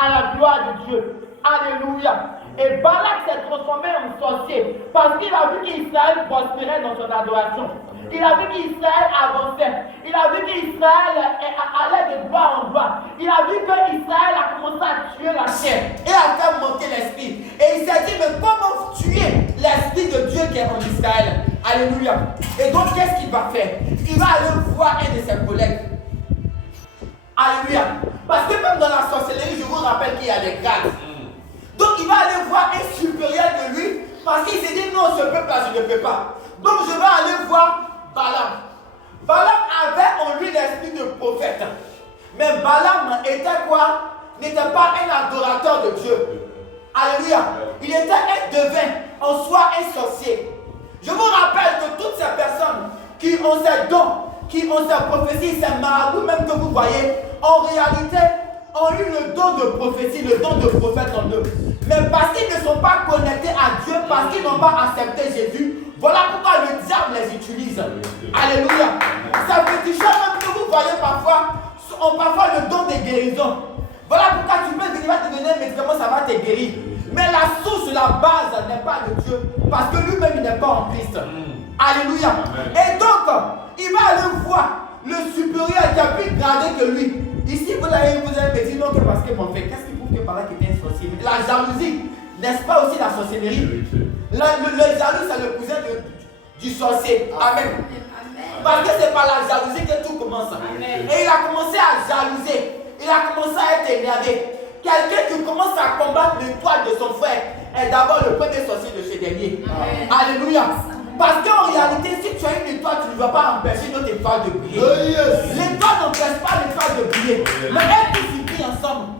à la gloire de Dieu. Alléluia. Et Balak s'est transformé en sorcier parce qu'il a vu qu'Israël prospérait dans son adoration. Il a vu qu'Israël avançait. Il a vu qu'Israël allait de gloire en gloire. Il a vu qu'Israël a commencé à tuer la chair et à faire monter l'esprit. Et il s'est dit, mais comment tuer l'esprit de Dieu qui est en Israël? Alléluia. Et donc, qu'est-ce qu'il va faire? Il va aller voir un de ses collègues. Alléluia. Parce que même dans la sorcellerie, je vous rappelle qu'il y a des grades. Donc il va aller voir un supérieur de lui parce qu'il s'est dit non, ce peuple-là, je ne peux pas. Donc je vais aller voir Balaam. Balaam avait en lui l'esprit de prophète. Mais Balaam était quoi? N'était pas un adorateur de Dieu. Alléluia. Il était un devin, en soi un sorcier. Je vous rappelle que toutes ces personnes qui ont ces dons, qui ont ces prophéties, ces marabouts même que vous voyez, en réalité, ont eu le don de prophétie, le don de prophète en eux. Mais parce qu'ils ne sont pas connectés à Dieu, parce qu'ils n'ont pas accepté Jésus, voilà pourquoi le diable les utilise. Alléluia. Ces petits choses même que vous voyez parfois, ont parfois le don de guérison. Voilà pourquoi tu peux venir te donner un médicament, ça va te guérir. Mais la source, la base n'est pas de Dieu, parce que lui-même il n'est pas en Christ. Alléluia. Et donc, il va aller voir le supérieur qui a plus gradé que lui. Ici, vous avez dit non, que parce que mon frère, qu'est-ce qui prouve que par là qu'il est un sorcier? La jalousie, n'est-ce pas aussi la sorcellerie? Le jaloux, c'est le cousin du sorcier. Amen. Parce que c'est par la jalousie que tout commence. Amen. Et il a commencé à jalouser. Il a commencé à être énervé. Quelqu'un qui commence à combattre l'étoile de son frère est d'abord le premier sorcier de ce dernier. Amen. Alléluia. Parce qu'en réalité, si tu as une étoile, tu ne vas pas empêcher notre étoile de briller. L'étoile n'empêche pas l'étoile de briller. Mais elles tous brillent ensemble.